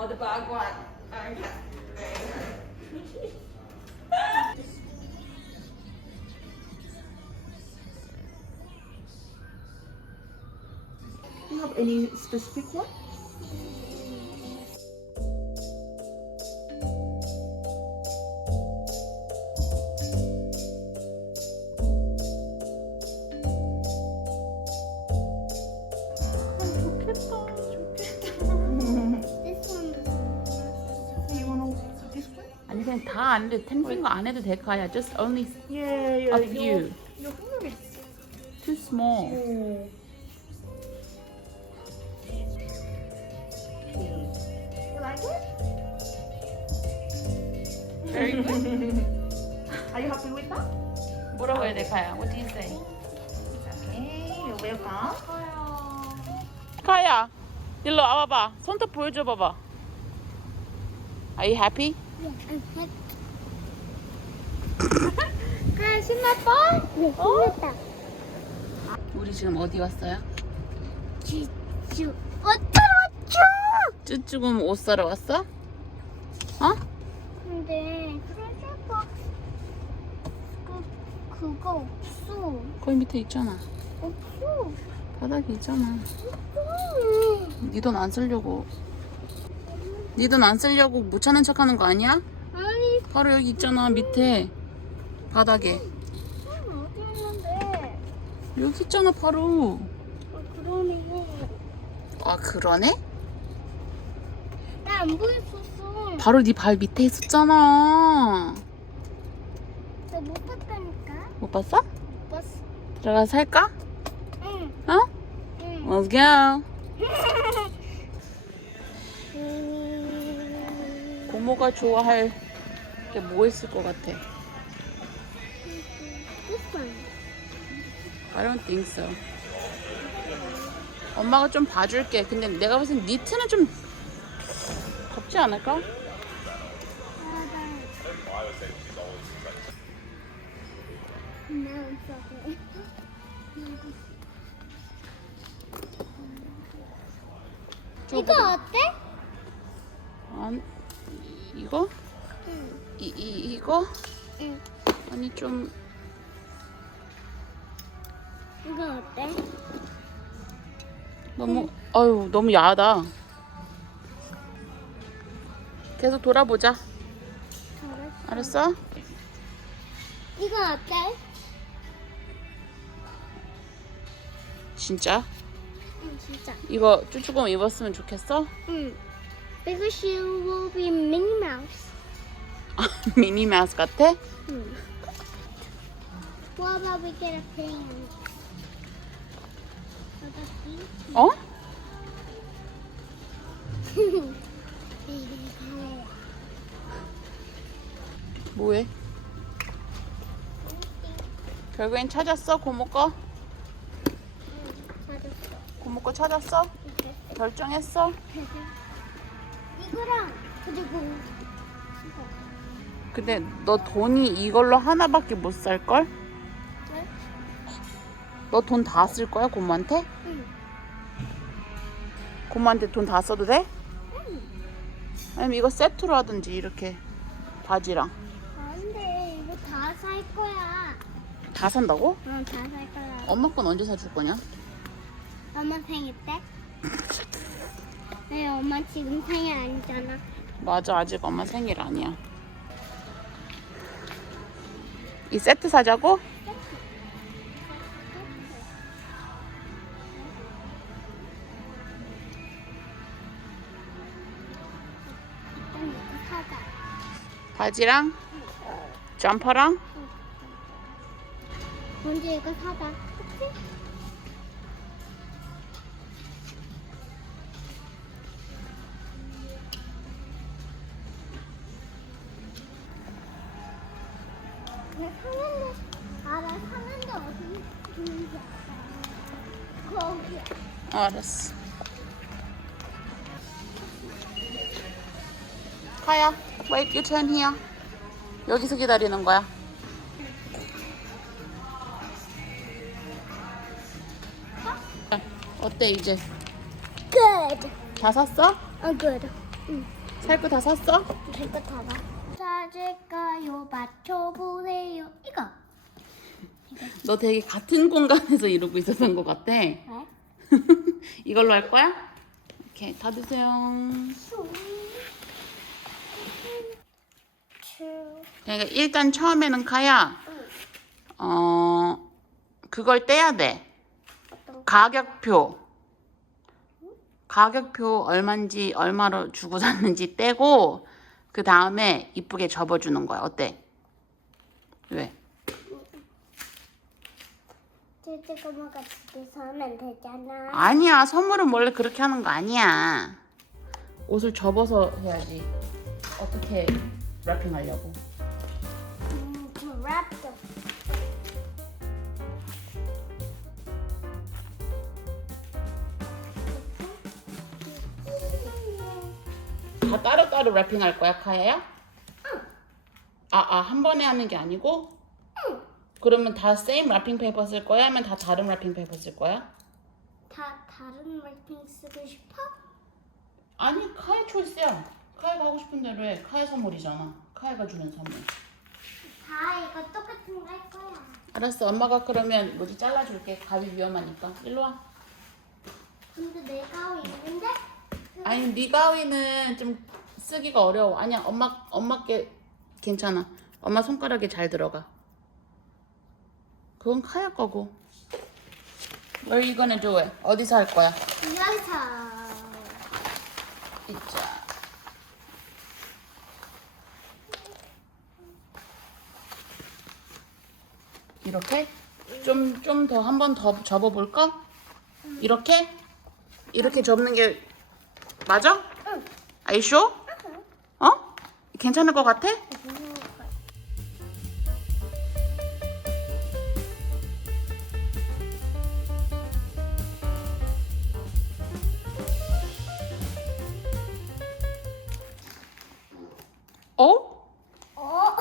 Oh, the bug one. Okay. Do you have any specific one? 안 해도 텐 핑거 안 해도 될 거야. Just only Yeah, yeah. a few. Finger is. Too small. Oh. You like it? Very good. Are you happy with that? 뭐라고 해야 될까요? What do you say? Okay, you're welcome. 카야, 일로 와봐봐. 손톱 보여줘 봐봐. Are you happy? 아, 신났어? 네, 신났다. 우리 지금 어디 왔어요? 쭈쭈. 어쩌라쭈! 쭈쭈금 옷 사러 왔어? 어? 근데 트레저 박스 그 그거 없어. 거기 밑에 있잖아. 없어. 바닥에 있잖아. 음. 네돈 안 쓰려고. 네 돈 안 쓰려고 못 찾는 척 하는 거 아니야? 아니, 바로 여기 있잖아 밑에 바닥에. 음, 어디 있는데? 여기 있잖아 바로. 어, 그러네. 아 그러네? 나 안 보였었어. 바로 네 발 밑에 있었잖아. 나 못 봤다니까. 못 봤어? 못 봤어. 들어가 서 살까? 응. 어? 응. Let's go. 음. 고모가 좋아할 게 뭐 있을 것 같아? I don't think so. 엄마가 좀 봐줄게. 근데 내가 땐 니트는 좀 덥지 않을까? 이거 어때? 아니, 이거? 응. 이, 이, 이거? 응. 아니 좀 이거 어때? 너무 아유 너무 야하다. 계속 돌아보자. 알았어. 이거 어때? 진짜? 응, 진짜. 이거 쭈쭈곰 입었으면 좋겠어? 응. Because you will be Minnie Mouse. 미니 마우스 같아? 응. What about we get a pen? 어? 뭐해? 결국엔 찾았어 고모 거? 찾았어. 고모 거 찾았어? 결정했어? 이거랑 그리고. 근데 너 돈이 이걸로 하나밖에 못 살 걸? 왜? 너돈 다 쓸 거야 고모한테? 응. 고모한테 돈 다 써도 돼? 응. 아니면 이거 세트로 하든지 이렇게 바지랑 안돼 이거 다 살 거야. 다 산다고? 응, 다 살 거야. 엄마 건 언제 사줄 거냐? 엄마 생일 때? 네, 엄마 지금 생일 아니잖아. 맞아 아직 엄마 생일 아니야 이 세트 사자고? 일단 바지랑 점퍼랑 먼저 이거 사자. 그치? 나 사는데 아 나 사는데 어디 있는지 알아. 거기야. 알았어. 카야, wait your turn here. 여기서 기다리는 거야. 어때 이제? Good. 다 샀어? 어 good. 살거 다 샀어? 이거 타봐. 찾을까요? 맞춰보세요. 이거. 너 되게 같은 공간에서 이러고 있었던 것 같아. 왜? 이걸로 할 거야? 오케이, 다 드세요. Two. 그러니까 일단 처음에는 카야, 어, 그걸 떼야 돼. 가격표. 가격표 얼마인지 얼마로 주고 샀는지 떼고 그 다음에 이쁘게 접어주는 거야. 어때? 왜? 찌찌고모가 집에서 하면 되잖아. 아니야. 선물은 원래 그렇게 하는 거 아니야. 옷을 접어서 해야지. 어떻게 랩핑 하려고? 음, 그 랩도. 다 따로따로 랩핑 할 거야, 카야야? 아, 아, 한 번에 하는 게 아니고? 그러면 다 same 랩핑 페이퍼 쓸 거야? 아니면 다 다른 랩핑 페이퍼 쓸 거야? 다 다른 랩핑 쓰고 싶어? 아니, 카의 초이스야. 카이가 하고 싶은 대로 해. 카의 선물이잖아. 카이가 주는 선물. 다 이거 똑같은 거 할 거야. 알았어, 엄마가 그러면 뭐지 잘라줄게. 가위 위험하니까. 일로 와. 근데 내가 있는데? 아니, 네 가위는 좀 쓰기가 어려워. 아니야, 엄마, 엄마께 괜찮아. 엄마 손가락에 잘 들어가. 그건 카야 거고. Where are you gonna do it? 어디서 할 거야? 여기서. 있자. 이렇게? 좀, 좀 더, 한 번 더 접어볼까? 이렇게? 이렇게 접는 게 맞아? 응. You sure? 어? 괜찮을 것 같아? 어? 어?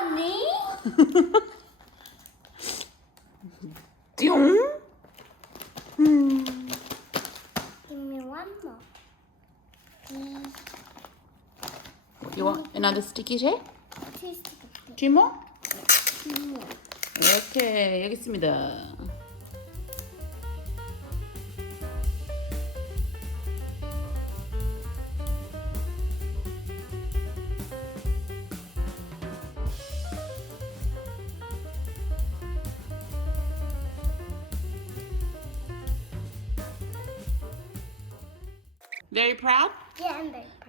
뭐니? 띠용? 음. Give me one more. These You want another sticky tape? two more? Two more. 이렇게 여기 있습니다. Very proud? Yeah, I'm very proud.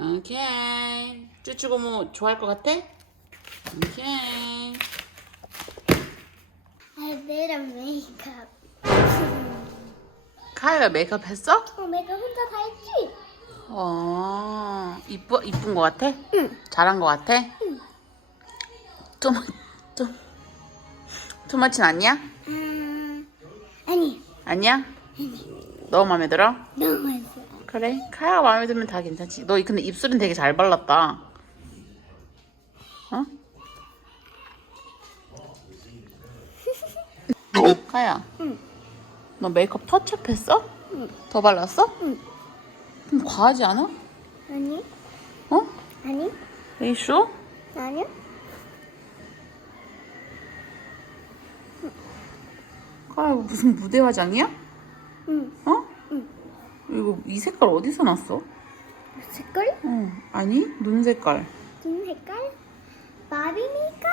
오케이. 쭈쭈고모 좋아할 것 같아? 오케이. I made a makeup. 카이가 메이크업 했어? 어, 내가 혼자 다 했지? 어, 이쁘, 이쁜 것 같아? 응. 잘한 것 같아? 응. 좀, 좀, 투머치는 아니야? 음, 아니, 아니야? 너무 마음에 들어? 너무. 그래. 카야가 마음에 들면 다 괜찮지. 너 근데 입술은 되게 잘 발랐다. 어? 카야. 응. 너 메이크업 터치업 했어? 응. 더 발랐어? 응. 그럼 과하지 않아? 아니, 어? 아니, Are you? 아니요. 카야 무슨 무대 화장이야? 응. 어? 응. 이거 이 색깔 어디서 났어? 색깔? 어. 아니 눈 색깔. 눈 색깔? 바비 메이크업?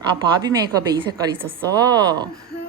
아 바비 메이크업에 이 색깔 있었어. 응.